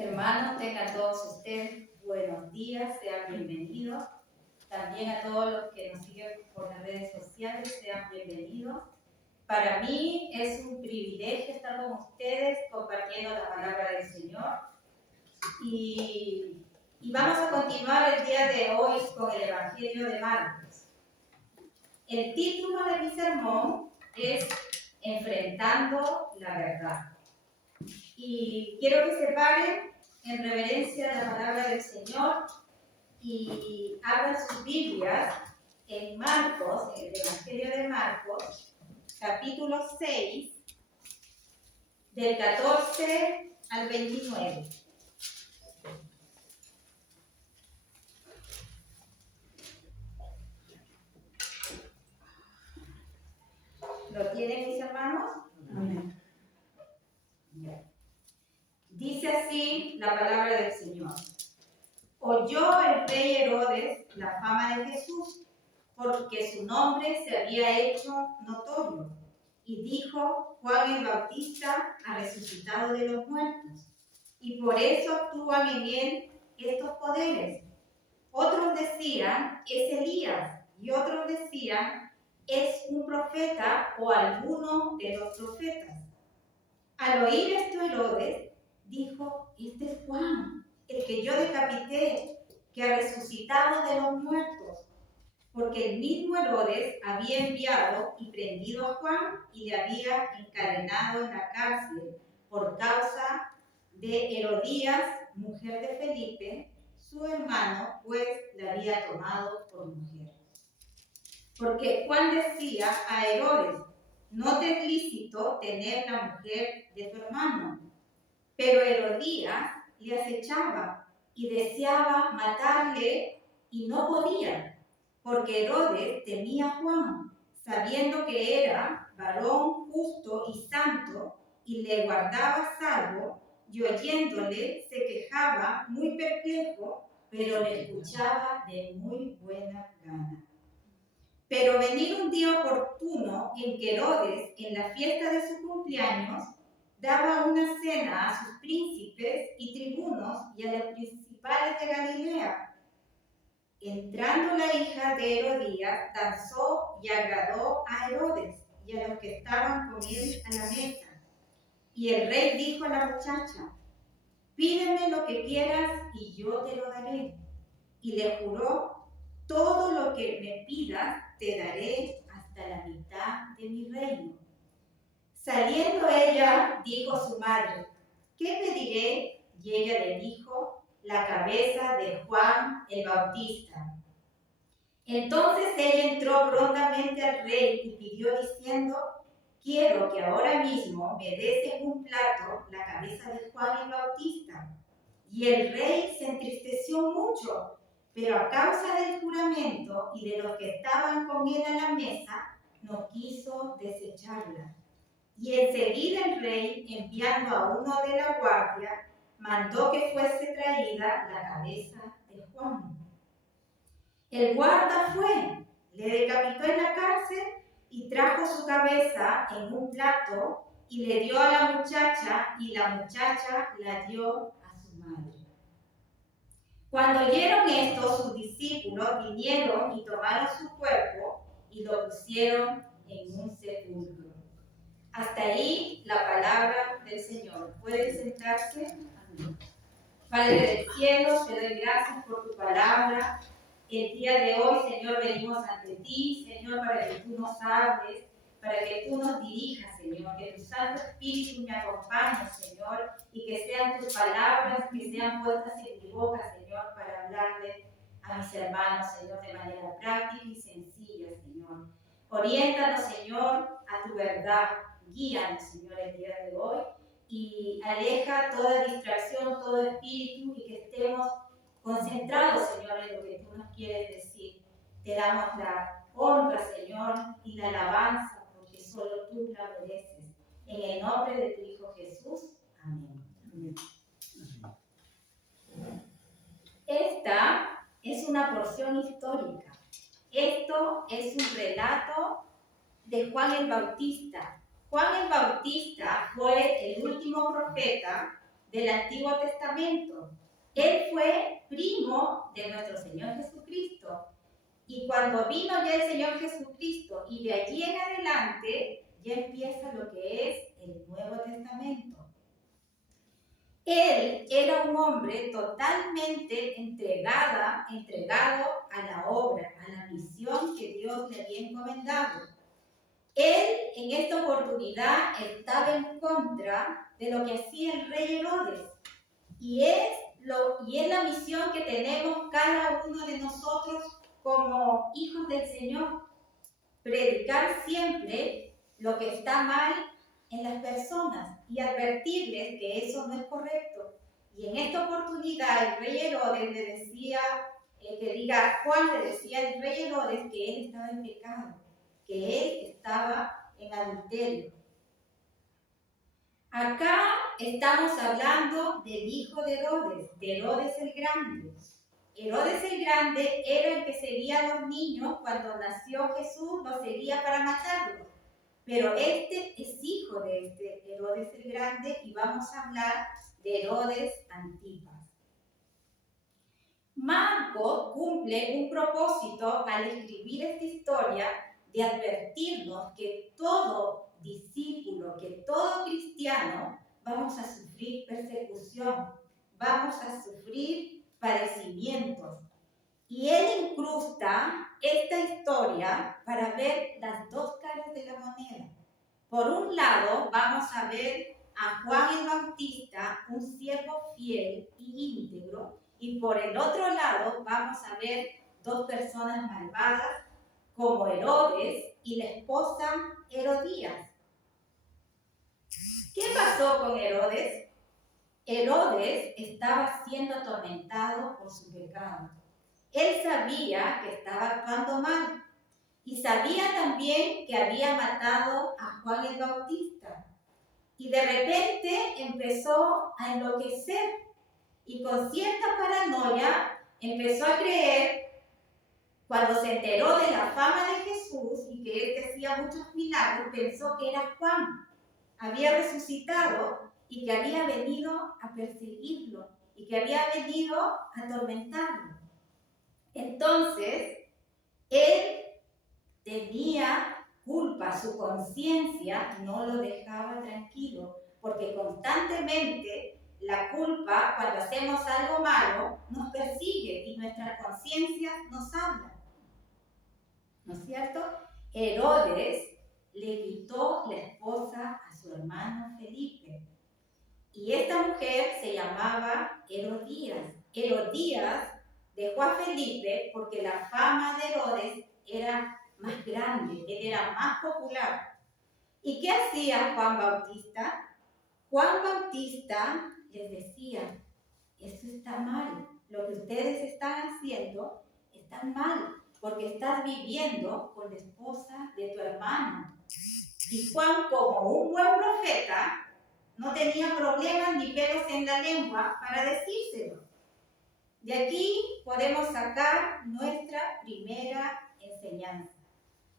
Hermanos, tengan todos ustedes buenos días, sean bienvenidos. También a todos los que nos siguen por las redes sociales, sean bienvenidos. Para mí es un privilegio estar con ustedes compartiendo la palabra del Señor. Y vamos a continuar el día de hoy con el Evangelio de Marcos. El título de mi sermón es Enfrentando la verdad. Y quiero que se paren en reverencia a la palabra del Señor y abran sus Biblias en Marcos, en el Evangelio de Marcos, capítulo 6, del 14 al 29. ¿Lo tienen, mis hermanos? Amén. Dice así la palabra del Señor. Oyó el rey Herodes la fama de Jesús, porque su nombre se había hecho notorio, y dijo: Juan el Bautista ha resucitado de los muertos, y por eso actúan en él estos poderes. Otros decían: es Elías, y otros decían: es un profeta o alguno de los profetas. Al oír esto, Herodes dijo: este es Juan, el que yo decapité, que ha resucitado de los muertos. Porque el mismo Herodes había enviado y prendido a Juan y le había encadenado en la cárcel por causa de Herodías, mujer de Felipe, su hermano, pues la había tomado por mujer. Porque Juan decía a Herodes: no te es lícito tener la mujer de tu hermano. Pero Herodías le acechaba y deseaba matarle y no podía, porque Herodes temía a Juan, sabiendo que era varón justo y santo, y le guardaba salvo, y oyéndole se quejaba muy perplejo, pero le escuchaba de muy buena gana. Pero venir un día oportuno en que Herodes, en la fiesta de su cumpleaños, daba una cena a sus príncipes y tribunos y a los principales de Galilea. Entrando la hija de Herodías, danzó y agradó a Herodes y a los que estaban con él a la mesa. Y el rey dijo a la muchacha: pídeme lo que quieras y yo te lo daré. Y le juró: todo lo que me pidas te daré hasta la mitad de mi reino. Saliendo ella, dijo a su madre: ¿qué pediré? Y ella le dijo: la cabeza de Juan el Bautista. Entonces ella entró prontamente al rey y pidió diciendo: quiero que ahora mismo me des en un plato la cabeza de Juan el Bautista. Y el rey se entristeció mucho, pero a causa del juramento y de los que estaban con él a la mesa, no quiso desecharla. Y enseguida el rey, enviando a uno de la guardia, mandó que fuese traída la cabeza de Juan. El guarda fue, le decapitó en la cárcel y trajo su cabeza en un plato y le dio a la muchacha, y la muchacha la dio a su madre. Cuando oyeron esto, sus discípulos vinieron y tomaron su cuerpo y lo pusieron en un sepulcro. Hasta ahí la palabra del Señor. ¿Pueden sentarse? Amén. Padre del cielo, te doy gracias por tu palabra. El día de hoy, Señor, venimos ante ti, Señor, para que tú nos hables, para que tú nos dirijas, Señor, que tu Santo Espíritu me acompañe, Señor, y que sean tus palabras, que sean puestas en mi boca, Señor, para hablarle a mis hermanos, Señor, de manera práctica y sencilla, Señor. Oriéntanos, Señor, a tu verdad. Guíanos, Señor, el día de hoy, y aleja toda distracción, todo espíritu, y que estemos concentrados, Señor, en lo que tú nos quieres decir. Te damos la honra, Señor, y la alabanza, porque solo tú la mereces. En el nombre de tu Hijo Jesús. Amén. Amén. Esta es una porción histórica. Esto es un relato de Juan el Bautista. Juan el Bautista fue el último profeta del Antiguo Testamento. Él fue primo de nuestro Señor Jesucristo. Y cuando vino ya el Señor Jesucristo y de allí en adelante ya empieza lo que es el Nuevo Testamento. Él era un hombre totalmente entregado a la obra, a la misión que Dios le había encomendado. Él en esta oportunidad estaba en contra de lo que hacía el rey Herodes. Y es la misión que tenemos cada uno de nosotros como hijos del Señor. Predicar siempre lo que está mal en las personas y advertirles que eso no es correcto. Y en esta oportunidad el rey Herodes le decía, Juan le decía al rey Herodes que él estaba en pecado, que él estaba en adulterio. Acá estamos hablando del hijo de Herodes el Grande. Herodes el Grande era el que seguía a los niños cuando nació Jesús, los seguía para matarlos. Pero este es hijo de este Herodes el Grande y vamos a hablar de Herodes Antipas. Marcos cumple un propósito al escribir esta historia de advertirnos que todo discípulo, que todo cristiano, vamos a sufrir persecución, vamos a sufrir padecimientos. Y él incrusta esta historia para ver las dos caras de la moneda. Por un lado, vamos a ver a Juan el Bautista, un siervo fiel y íntegro, y por el otro lado vamos a ver dos personas malvadas como Herodes y la esposa Herodías. ¿Qué pasó con Herodes? Herodes estaba siendo atormentado por su pecado. Él sabía que estaba actuando mal y sabía también que había matado a Juan el Bautista. Y de repente empezó a enloquecer y con cierta paranoia empezó a creer, cuando se enteró de la fama de Jesús y que él hacía muchos milagros, pensó que era Juan. Había resucitado y que había venido a perseguirlo y que había venido a atormentarlo. Entonces, él tenía culpa, su conciencia no lo dejaba tranquilo, porque constantemente la culpa, cuando hacemos algo malo, nos persigue y nuestra conciencia nos habla. ¿No es cierto? Herodes le quitó la esposa a su hermano Felipe. Y esta mujer se llamaba Herodías. Herodías dejó a Felipe porque la fama de Herodes era más grande, él era más popular. ¿Y qué hacía Juan Bautista? Juan Bautista les decía, eso está mal, lo que ustedes están haciendo está mal, porque estás viviendo con la esposa de tu hermano. Y Juan, como un buen profeta, no tenía problemas ni pelos en la lengua para decírselo. De aquí podemos sacar nuestra primera enseñanza.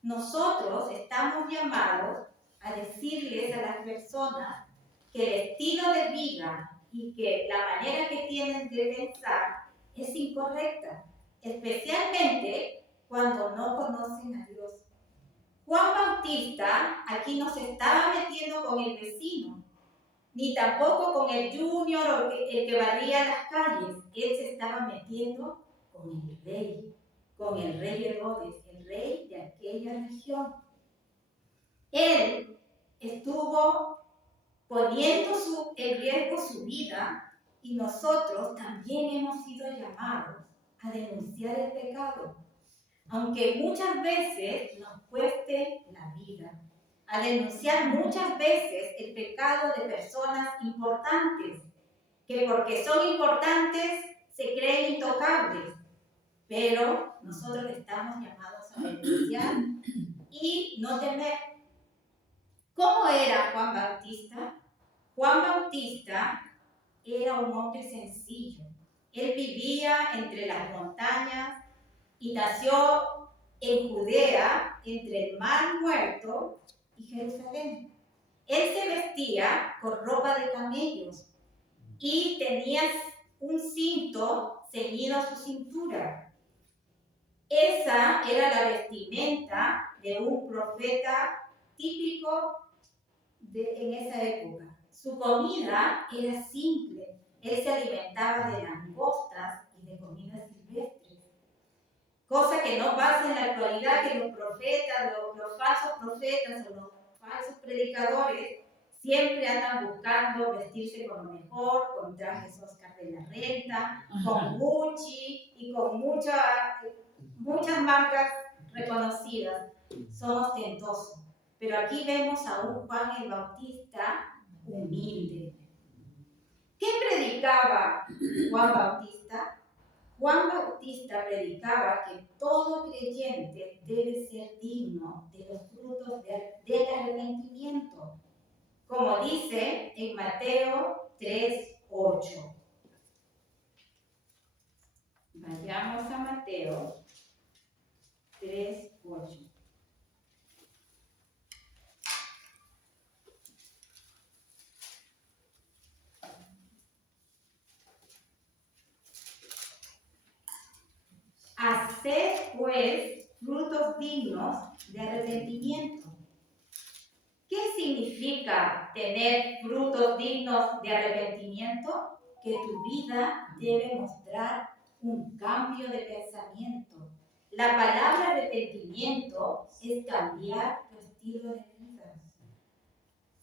Nosotros estamos llamados a decirles a las personas que el estilo de vida y que la manera que tienen de pensar es incorrecta, especialmente cuando no conocen a Dios. Juan Bautista aquí no se estaba metiendo con el vecino, ni tampoco con el junior o el que barría las calles. Él se estaba metiendo con el rey Herodes, el rey de aquella región. Él estuvo poniendo en riesgo su vida y nosotros también hemos sido llamados a denunciar el pecado, aunque muchas veces nos cueste la vida, a denunciar muchas veces el pecado de personas importantes, que porque son importantes se creen intocables, pero nosotros estamos llamados a denunciar y no temer. ¿Cómo era Juan Bautista? Juan Bautista era un hombre sencillo. Él vivía entre las montañas y nació en Judea, entre el Mar Muerto y Jerusalén. Él se vestía con ropa de camellos y tenía un cinto ceñido a su cintura. Esa era la vestimenta de un profeta típico en esa época. Su comida era simple. Él se alimentaba de langostas y de comidas silvestres. Cosa que no pasa en la actualidad, que los profetas, los falsos profetas o los falsos predicadores siempre andan buscando vestirse con lo mejor, con trajes Oscar de la Renta, con Gucci y con muchas marcas reconocidas. Son ostentosos. Pero aquí vemos a un Juan el Bautista humilde. ¿Qué predicaba Juan Bautista? Juan Bautista predicaba que todo creyente debe ser digno de los frutos del arrepentimiento, como dice en Mateo 3:8. Vayamos a Mateo 3:8. Haced pues frutos dignos de arrepentimiento. ¿Qué significa tener frutos dignos de arrepentimiento? Que tu vida debe mostrar un cambio de pensamiento. La palabra arrepentimiento es cambiar tu estilo de vida.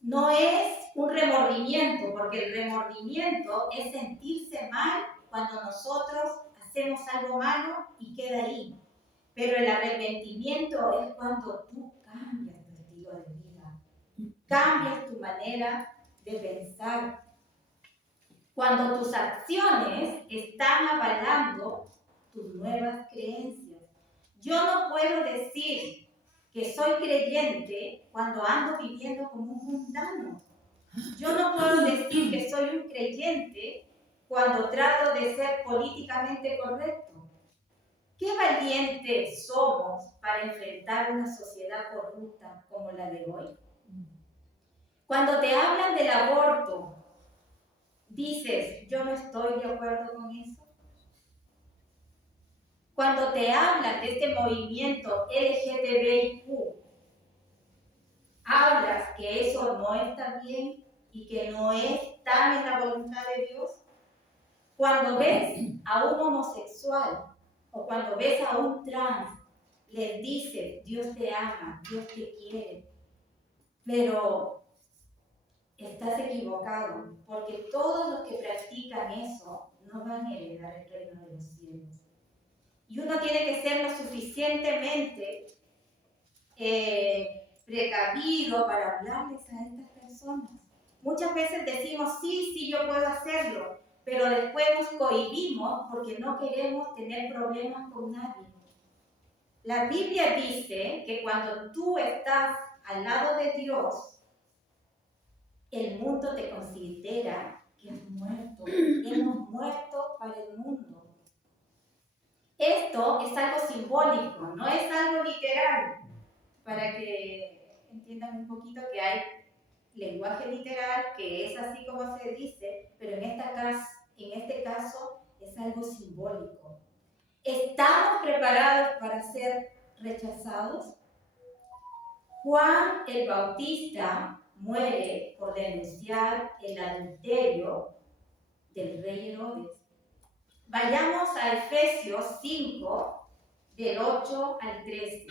No es un remordimiento, porque el remordimiento es sentirse mal cuando nosotros hacemos algo malo y queda ahí. Pero el arrepentimiento es cuando tú cambias tu estilo de vida, cambias tu manera de pensar. Cuando tus acciones están avalando tus nuevas creencias. Yo no puedo decir que soy creyente cuando ando viviendo como un mundano. Yo no puedo decir que soy un creyente cuando trato de ser políticamente correcto. ¿Qué valientes somos para enfrentar una sociedad corrupta como la de hoy? Cuando te hablan del aborto, dices, yo no estoy de acuerdo con eso. Cuando te hablan de este movimiento LGTBIQ, hablas que eso no está bien y que no está en la voluntad de Dios. Cuando ves a un homosexual o cuando ves a un trans, les dices, Dios te ama, Dios te quiere, pero estás equivocado, porque todos los que practican eso no van a heredar el reino de los cielos. Y uno tiene que ser lo suficientemente precavido para hablarles a estas personas. Muchas veces decimos, sí, yo puedo hacerlo, pero después nos cohibimos porque no queremos tener problemas con nadie. La Biblia dice que cuando tú estás al lado de Dios, el mundo te considera que has muerto. Hemos muerto para el mundo. Esto es algo simbólico, no es algo literal, para que entiendan un poquito que hay lenguaje literal que es así como se dice, pero en este caso es algo simbólico. ¿Estamos preparados para ser rechazados? Juan el Bautista muere por denunciar el adulterio del rey Herodes. Vayamos a Efesios 5, del 8 al 13.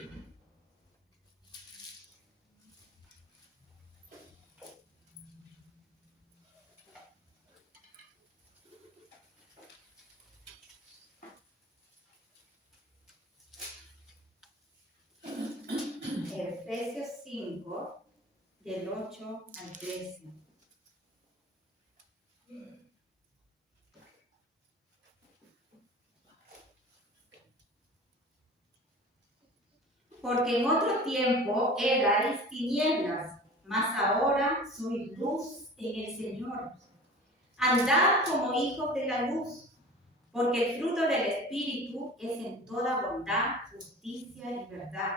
Efesios 5, del 8 al 13. Porque en otro tiempo erais tinieblas, mas ahora sois luz en el Señor. Andad como hijos de la luz, porque el fruto del Espíritu es en toda bondad, justicia y verdad,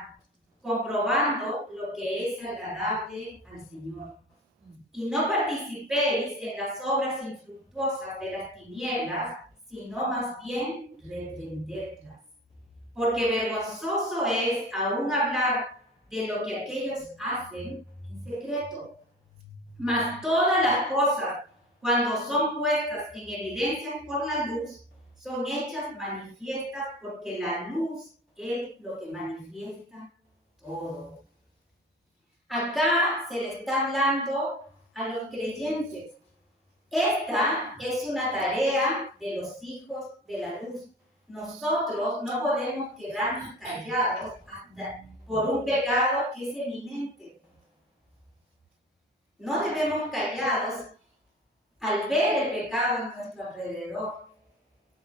comprobando lo que es agradable al Señor. y no participéis en las obras infructuosas de las tinieblas, sino más bien reprendedlas. Porque vergonzoso es aún hablar de lo que aquellos hacen en secreto. Mas todas las cosas, cuando son puestas en evidencia por la luz, son hechas manifiestas, porque la luz es lo que manifiesta todo. Acá se le está hablando a los creyentes. Esta es una tarea de los hijos de la luz. Nosotros no podemos quedarnos callados por un pecado que es eminente. No debemos callados al ver el pecado en nuestro alrededor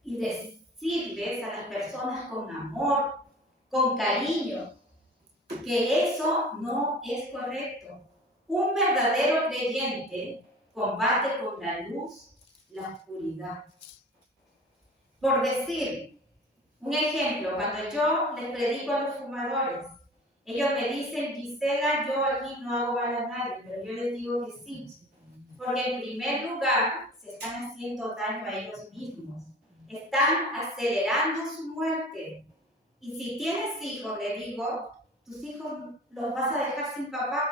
y decirles a las personas con amor, con cariño, que eso no es correcto. Un verdadero creyente combate con la luz la oscuridad. Por decir un ejemplo, cuando yo les predico a los fumadores, ellos me dicen: Gisela, yo aquí no hago mal a nadie, pero yo les digo que sí, porque en primer lugar se están haciendo daño a ellos mismos, están acelerando su muerte. Y si tienes hijos, le digo, tus hijos los vas a dejar sin papá.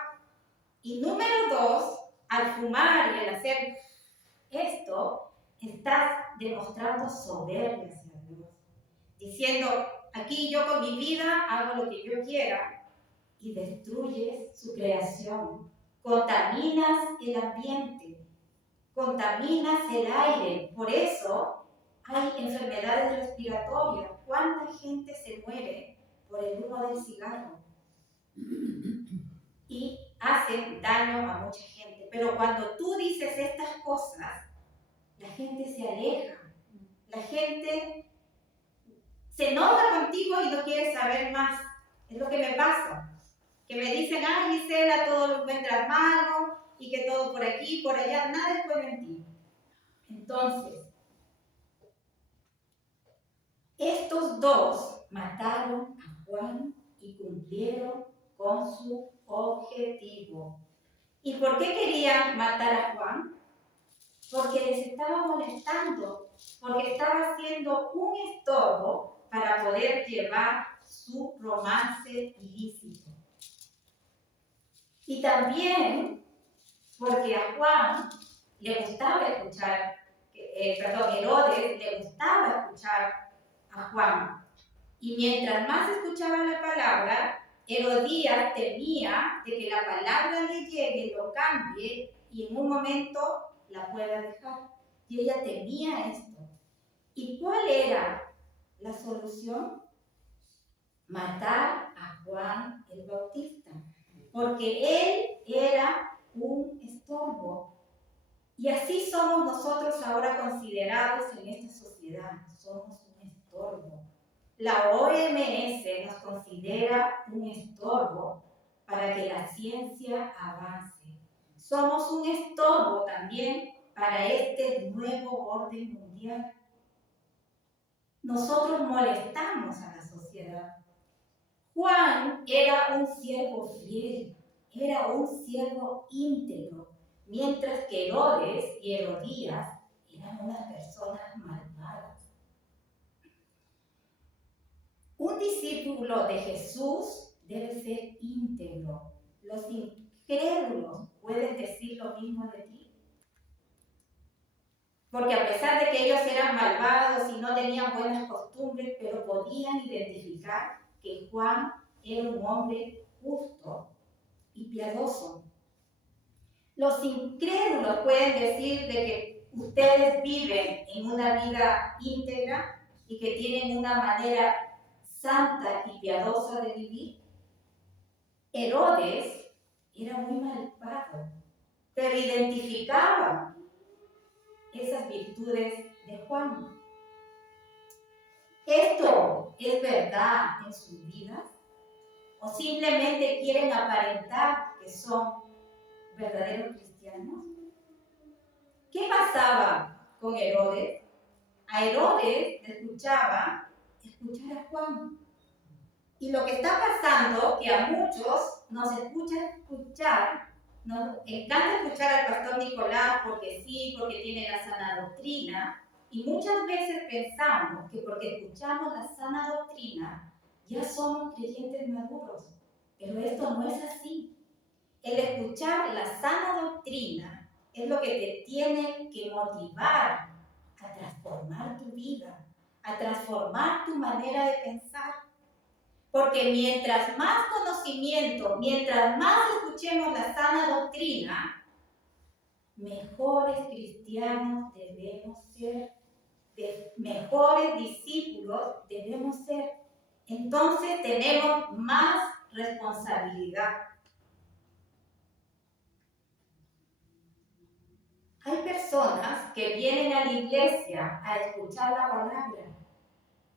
Y número 2, al fumar y al hacer esto, estás demostrando soberbia hacia Dios, diciendo: aquí yo con mi vida hago lo que yo quiera, y destruyes su creación, contaminas el ambiente, contaminas el aire. Por eso hay enfermedades respiratorias. ¿Cuánta gente se muere por el humo del cigarro? Y hacen daño a mucha gente. Pero cuando tú dices estas cosas, la gente se aleja. La gente se enoja contigo y no quiere saber más. Es lo que me pasa. Que me dicen: ay, Gisela, todo lo encuentras malo, y que todo por aquí, por allá, nada es bueno en ti. Entonces, estos dos mataron a Juan y cumplieron con su objetivo. ¿Y por qué querían matar a Juan? Porque les estaba molestando, porque estaba haciendo un estorbo para poder llevar su romance ilícito. Y también porque a Juan le gustaba escuchar, Herodes le gustaba escuchar a Juan. Y mientras más escuchaba la palabra, Herodías temía de que la palabra le llegue, lo cambie y en un momento la pueda dejar. Y ella temía esto. ¿Y cuál era la solución? Matar a Juan el Bautista, porque él era un estorbo. Y así somos nosotros ahora considerados en esta sociedad. Somos un estorbo. La OMS nos considera un estorbo para que la ciencia avance. Somos un estorbo también para este nuevo orden mundial. Nosotros molestamos a la sociedad. Juan era un siervo fiel, era un siervo íntegro, mientras que Herodes y Herodías eran unas personas malvadas. Un discípulo de Jesús debe ser íntegro. Los incrédulos pueden decir lo mismo de ti. Porque a pesar de que ellos eran malvados y no tenían buenas costumbres, pero podían identificar que Juan era un hombre justo y piadoso. Los incrédulos pueden decir de que ustedes viven en una vida íntegra y que tienen una manera santa y piadosa de vivir. Herodes era muy malvado, pero identificaba esas virtudes de Juan. ¿Esto es verdad en sus vidas? ¿O simplemente quieren aparentar que son verdaderos cristianos? ¿Qué pasaba con Herodes? A Herodes le escuchar a Juan. Y lo que está pasando, que a muchos nos escucha escuchar nos encanta escuchar al pastor Nicolás porque sí, porque tiene la sana doctrina, y muchas veces pensamos que porque escuchamos la sana doctrina ya somos creyentes maduros, pero esto no es así. El escuchar la sana doctrina es lo que te tiene que motivar a transformar tu vida, a transformar tu manera de pensar. Porque mientras más conocimiento, mientras más escuchemos la sana doctrina, mejores cristianos debemos ser, mejores discípulos debemos ser. Entonces tenemos más responsabilidad. Hay personas que vienen a la iglesia a escuchar la palabra,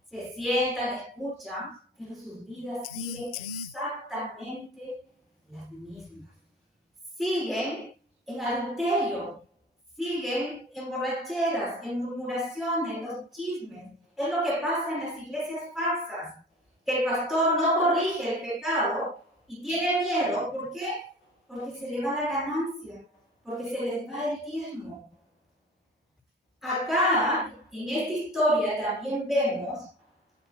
se sientan, escuchan, pero sus vidas siguen exactamente las mismas. Siguen en adulterio, siguen en borracheras, en murmuraciones, en los chismes. Es lo que pasa en las iglesias falsas, que el pastor no corrige el pecado y tiene miedo. ¿Por qué? Porque se le va la ganancia, porque se les va el diezmo. Acá, en esta historia, también vemos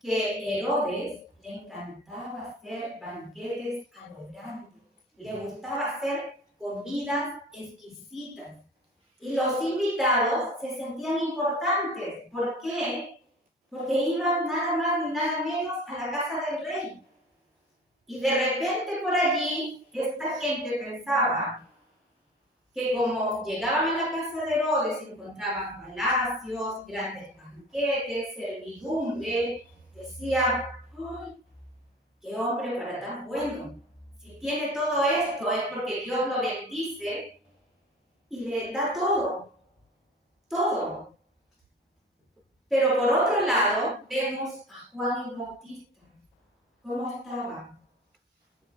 que Herodes le encantaba hacer banquetes a lo grande, le gustaba hacer comidas exquisitas y los invitados se sentían importantes. ¿Por qué? Porque iban nada más ni nada menos a la casa del rey. Y de repente por allí esta gente pensaba que como llegaban a la casa de Herodes encontraban palacios, grandes banquetes, servidumbre. Decía, ¡ay, qué hombre para tan bueno! Si tiene todo esto es porque Dios lo bendice y le da todo, todo. Pero por otro lado vemos a Juan el Bautista. ¿Cómo estaba?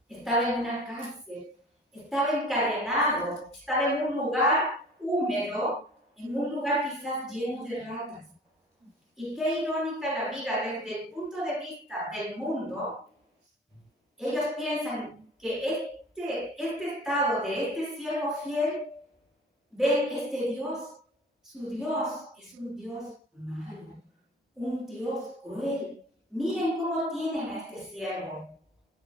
Estaba en una cárcel, estaba encadenado, estaba en un lugar húmedo, en un lugar quizás lleno de ratas. Y qué irónica la vida, desde el punto de vista del mundo, ellos piensan que este estado de este siervo fiel, ven este Dios, su Dios es un Dios malo, un Dios cruel. Miren cómo tienen a este siervo.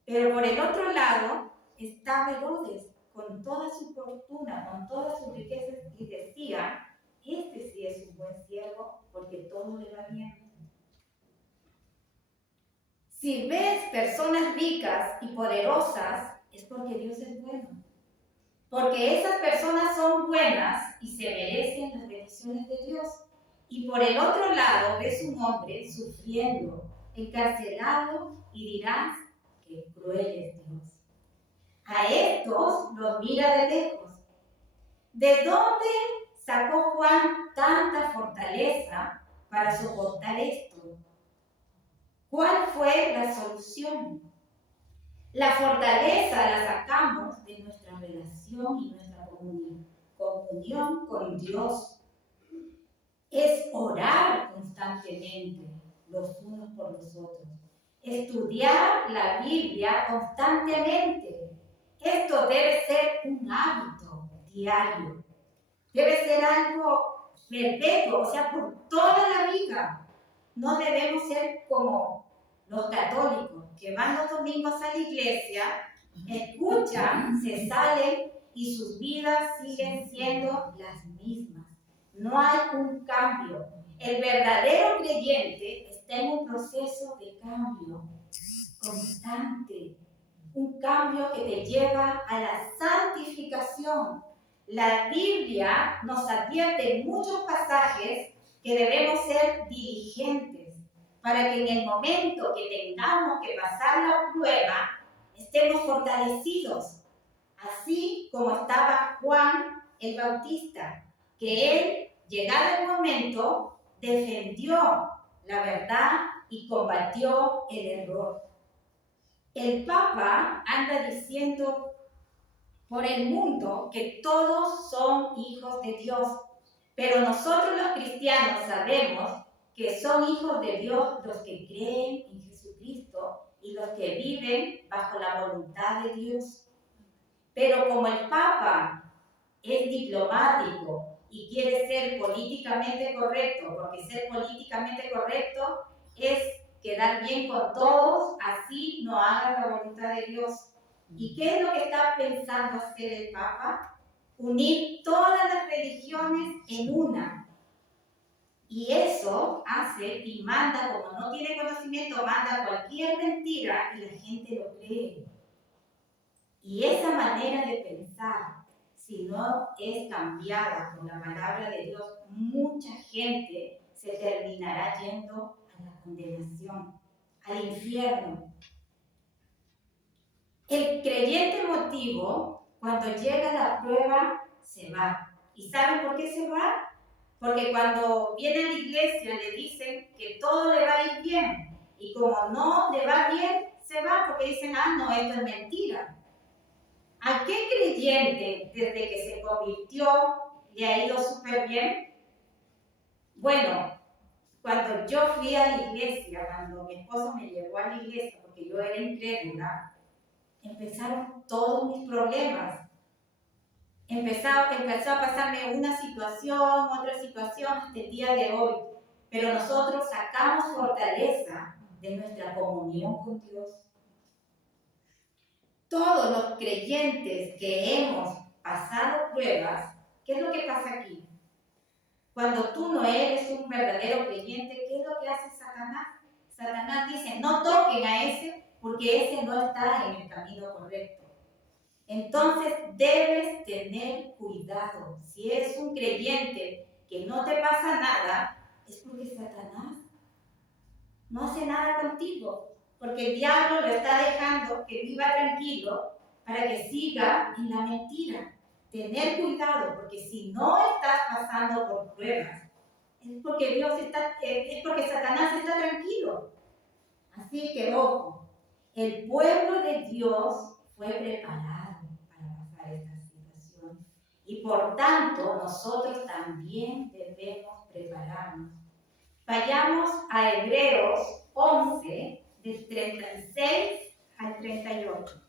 Pero por el otro lado estaba Herodes con toda su fortuna, con todas sus riquezas, y decía, este sí es un buen siervo porque todo le va bien. Si ves personas ricas y poderosas, es porque Dios es bueno. Porque esas personas son buenas y se merecen las bendiciones de Dios. Y por el otro lado ves un hombre sufriendo, encarcelado, y dirás, qué cruel es Dios. A estos los mira de lejos. ¿De dónde sacó Juan tanta fortaleza para soportar esto? ¿Cuál fue la solución? La fortaleza la sacamos de nuestra relación y nuestra comunión con Dios. Es orar constantemente los unos por los otros. Estudiar la Biblia constantemente. Esto debe ser un hábito diario. Debe ser algo perpetuo, o sea, por toda la vida. No debemos ser como los católicos que van los domingos a la iglesia, escuchan, se salen y sus vidas siguen siendo las mismas. No hay un cambio. El verdadero creyente está en un proceso de cambio constante, un cambio que te lleva a la santificación. La Biblia nos advierte en muchos pasajes que debemos ser diligentes para que en el momento que tengamos que pasar la prueba estemos fortalecidos, así como estaba Juan el Bautista, que él, llegado el momento, defendió la verdad y combatió el error. El Papa anda diciendo por el mundo que todos son hijos de Dios, pero nosotros los cristianos sabemos que son hijos de Dios los que creen en Jesucristo y los que viven bajo la voluntad de Dios. Pero como el Papa es diplomático y quiere ser políticamente correcto, porque ser políticamente correcto es quedar bien con todos, así no hagan la voluntad de Dios. ¿Y qué es lo que está pensando hacer el Papa? Unir todas las religiones en una. Y eso hace y manda, como no tiene conocimiento, manda cualquier mentira y la gente lo cree. Y esa manera de pensar, si no es cambiada por la palabra de Dios, mucha gente se terminará yendo a la condenación, al infierno. El creyente emotivo, cuando llega la prueba, se va. ¿Y saben por qué se va? Porque cuando viene a la iglesia le dicen que todo le va a ir bien. Y como no le va bien, se va porque dicen, no, esto es mentira. ¿A qué creyente desde que se convirtió le ha ido súper bien? Bueno, cuando yo fui a la iglesia, cuando mi esposo me llevó a la iglesia, porque yo era incrédula, empezaron todos mis problemas. Empezó a pasarme una situación, otra situación hasta el día de hoy. Pero nosotros sacamos fortaleza de nuestra comunión con Dios. Todos los creyentes que hemos pasado pruebas, ¿qué es lo que pasa aquí? Cuando tú no eres un verdadero creyente, ¿qué es lo que hace Satanás? Satanás dice, no toquen a ese porque ese no está en el camino correcto. Entonces debes tener cuidado. Si eres un creyente que no te pasa nada, es porque Satanás no hace nada contigo. Porque el diablo lo está dejando que viva tranquilo para que siga en la mentira. Tener cuidado, porque si no estás pasando por pruebas, es porque Satanás está tranquilo. Así que ojo, el pueblo de Dios fue preparado para pasar esta situación y por tanto nosotros también debemos prepararnos. Vayamos a Hebreos 11, del 36 al 38.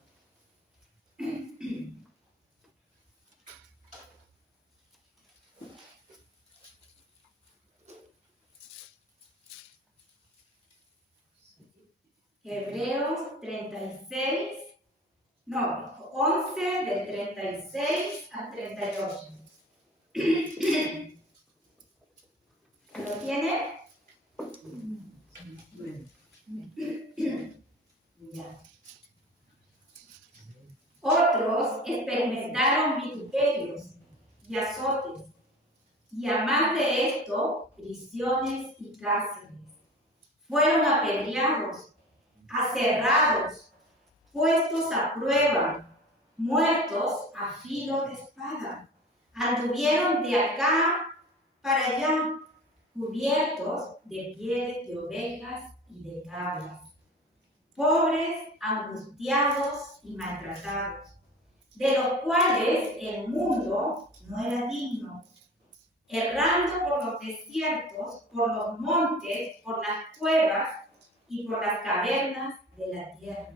Hebreos 11 del 36 al 38. ¿Lo tiene? Ya. Otros experimentaron vituperios y azotes, y a más de esto, prisiones y cárceles. Fueron apedreados, aserrados, puestos a prueba, muertos a filo de espada. Anduvieron de acá para allá, cubiertos de pieles de ovejas y de cabras, pobres, angustiados y maltratados, de los cuales el mundo no era digno, errando por los desiertos, por los montes, por las cuevas y por las cavernas de la tierra.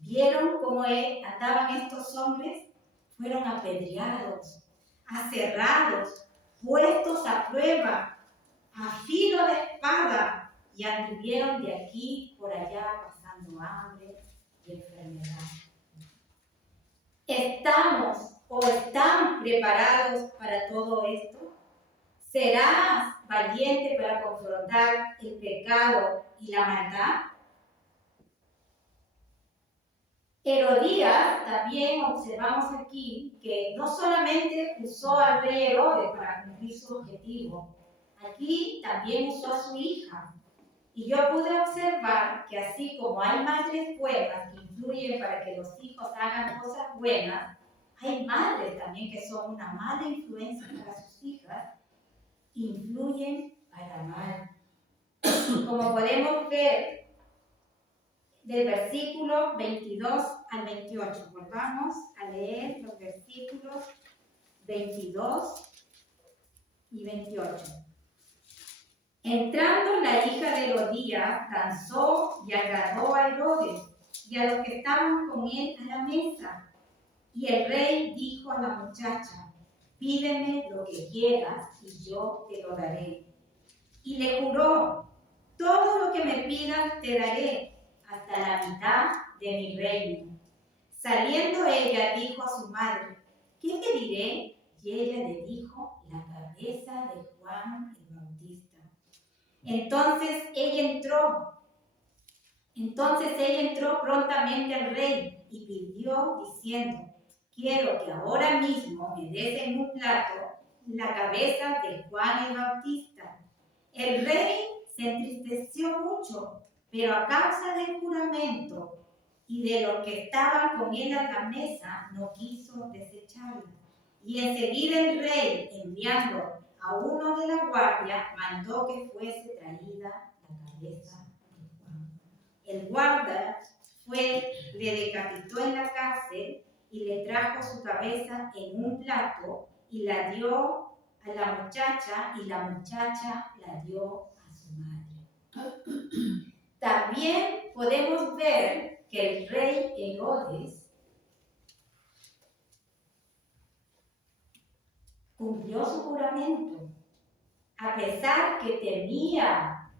¿Vieron cómo andaban estos hombres? Fueron apedreados, aserrados, puestos a prueba, a filo de espada, y anduvieron de aquí por allá pasando hambre y enfermedad. ¿Estamos o están preparados para todo esto? ¿Serás valiente para confrontar el pecado y la maldad? Herodías, también observamos aquí que no solamente usó al rey Herodes para cumplir su objetivo, aquí también usó a su hija. Y yo pude observar que así como hay madres buenas que influyen para que los hijos hagan cosas buenas, hay madres también que son una mala influencia para sus hijas, influyen para mal. Como podemos ver del versículo 22 al 28. Volvamos a leer los versículos 22 y 28. Entrando la hija de Herodías, danzó y agradó a Herodes y a los que estaban con él a la mesa. Y el rey dijo a la muchacha: pídeme lo que quieras y yo te lo daré. Y le juró: todo lo que me pidas te daré, hasta la mitad de mi reino. Saliendo ella dijo a su madre: ¿qué te diré? Y ella le dijo: la cabeza de Juan el Bautista. Entonces ella entró prontamente al rey y pidió diciendo: quiero que ahora mismo me des en un plato la cabeza de Juan el Bautista. El rey se entristeció mucho, pero a causa del juramento y de los que estaban con él a la mesa, no quiso desecharla. Y enseguida el rey, enviando a uno de la guardia, mandó que fuese traída la cabeza de Juan. El guarda le decapitó en la cárcel y le trajo su cabeza en un plato y la dio a la muchacha, y la muchacha la dio a su madre. También podemos ver que el rey Herodes cumplió su juramento, a pesar que temía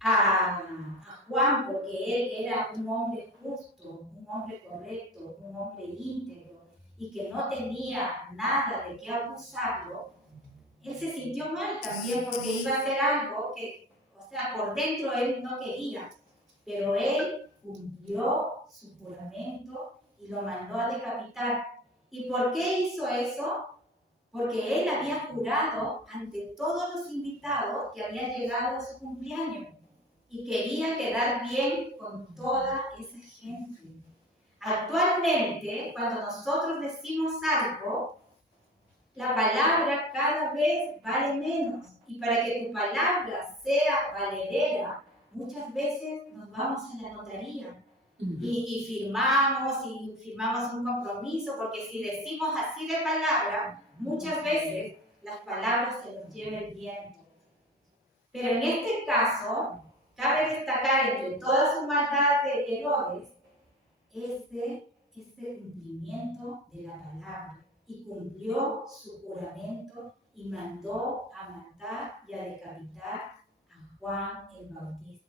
a Juan, porque él era un hombre justo, un hombre correcto, un hombre íntegro, y que no tenía nada de qué acusarlo. Él se sintió mal también porque iba a hacer algo que, o sea, por dentro él no quería, pero él cumplió su juramento y lo mandó a decapitar. ¿Y por qué hizo eso? Porque él había jurado ante todos los invitados que habían llegado a su cumpleaños y quería quedar bien con toda esa gente. Actualmente, cuando nosotros decimos algo, la palabra cada vez vale menos, y para que tu palabra sea valedera, muchas veces nos vamos a la notaría y firmamos un compromiso, porque si decimos así de palabra, muchas veces las palabras se los lleva el viento. Pero en este caso, cabe destacar entre toda su maldad de Herodes este cumplimiento de la palabra, y cumplió su juramento y mandó a matar y a decapitar a Juan el Bautista.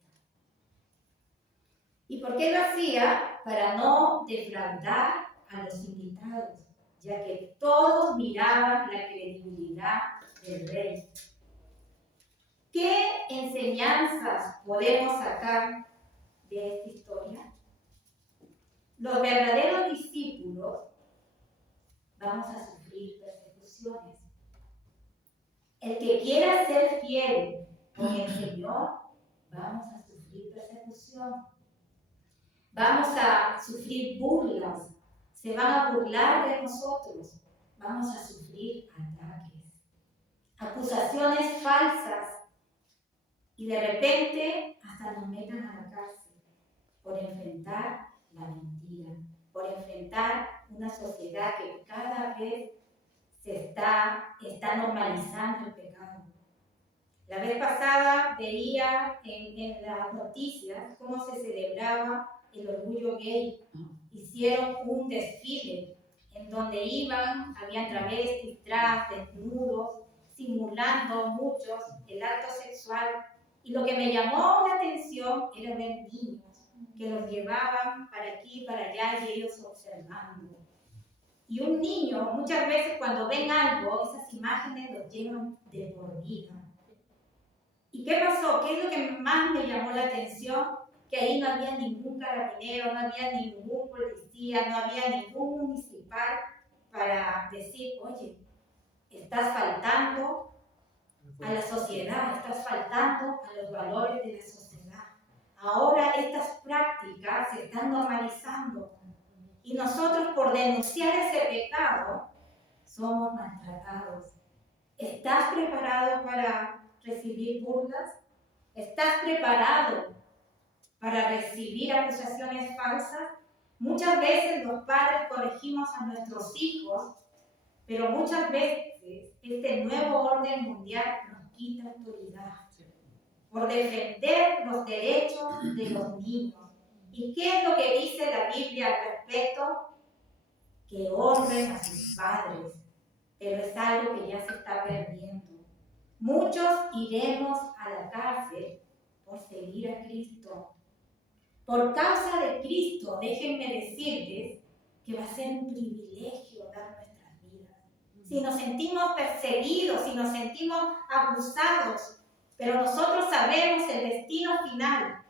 ¿Y por qué lo hacía? Para no defraudar a los invitados, ya que todos miraban la credibilidad del rey. ¿Qué enseñanzas podemos sacar de esta historia? Los verdaderos discípulos vamos a sufrir persecuciones. El que quiera ser fiel con el Señor, vamos a sufrir persecución. Vamos a sufrir burlas. Se van a burlar de nosotros. Vamos a sufrir ataques, acusaciones falsas, y de repente hasta nos metan a la cárcel por enfrentar la mentira, por enfrentar una sociedad que cada vez se está normalizando el pecado. La vez pasada veía en las noticias cómo se celebraba el orgullo gay. Hicieron un desfile en donde habían travestis, trans, desnudos, simulando muchos el acto sexual. Y lo que me llamó la atención era ver niños que los llevaban para aquí y para allá y ellos observando. Y un niño, muchas veces cuando ven algo, esas imágenes los llevan de por vida. ¿Y qué pasó? ¿Qué es lo que más me llamó la atención? Que ahí no había ningún carabinero, no había ningún policía, no había ningún municipal para decir: oye, estás faltando a la sociedad, estás faltando a los valores de la sociedad. Ahora estas prácticas se están normalizando y nosotros, por denunciar ese pecado, somos maltratados. ¿Estás preparado para recibir burlas? ¿Estás preparado para recibir acusaciones falsas? Muchas veces los padres corregimos a nuestros hijos, pero muchas veces este nuevo orden mundial nos quita autoridad por defender los derechos de los niños. ¿Y qué es lo que dice la Biblia al respecto? que honren a sus padres, pero es algo que ya se está perdiendo. Muchos iremos a la cárcel por seguir a Cristo. Por causa de Cristo, déjenme decirles que va a ser un privilegio dar nuestras vidas. Si nos sentimos perseguidos, si nos sentimos abusados, pero nosotros sabemos el destino final,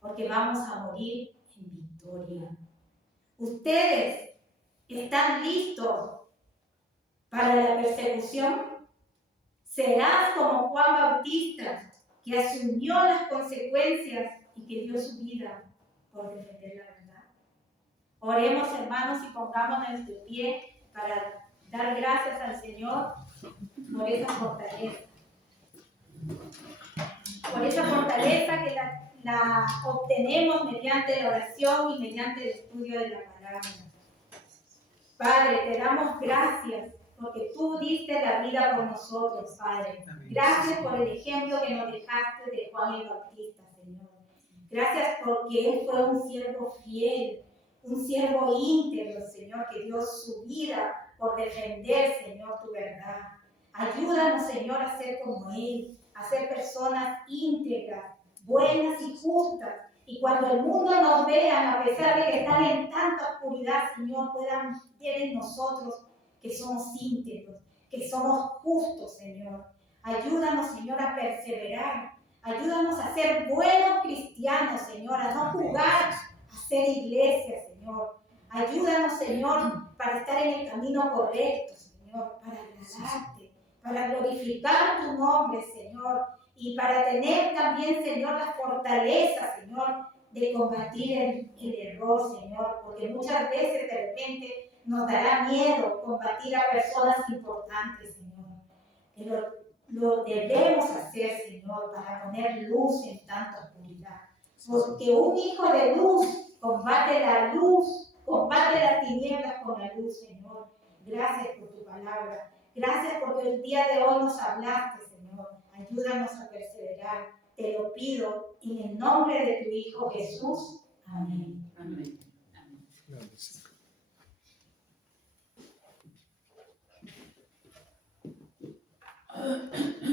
porque vamos a morir en victoria. ¿Ustedes están listos para la persecución? Serás como Juan Bautista, que asumió las consecuencias y que dio su vida por defender la verdad. Oremos, hermanos, y pongámonos de pie para dar gracias al Señor por esa fortaleza. Por esa fortaleza que la obtenemos mediante la oración y mediante el estudio de la palabra. Padre, te damos gracias porque tú diste la vida por nosotros, Padre. Gracias por el ejemplo que nos dejaste de Juan el Bautista, Señor. Gracias porque él fue un siervo fiel, un siervo íntegro, Señor, que dio su vida por defender, Señor, tu verdad. Ayúdanos, Señor, a ser como él, a ser personas íntegras, buenas y justas. Y cuando el mundo nos vea, a pesar de que están en tanta oscuridad, Señor, puedan ver en nosotros que somos íntegros, que somos justos, Señor. Ayúdanos, Señor, a perseverar. Ayúdanos a ser buenos cristianos, Señor, a no jugar a ser iglesia, Señor. Ayúdanos, Señor, para estar en el camino correcto, Señor, para agradarte, para glorificar tu nombre, Señor, y para tener también, Señor, la fortaleza, Señor, de combatir el error, Señor, porque muchas veces de repente nos dará miedo combatir a personas importantes, Señor, pero lo debemos hacer, Señor, para poner luz en tanta oscuridad, porque un hijo de luz combate la luz, combate las tinieblas con la luz, Señor. Gracias por tu palabra. Gracias porque el día de hoy nos hablaste, Señor. Ayúdanos a perseverar. Te lo pido en el nombre de tu Hijo Jesús. Amén. Amén.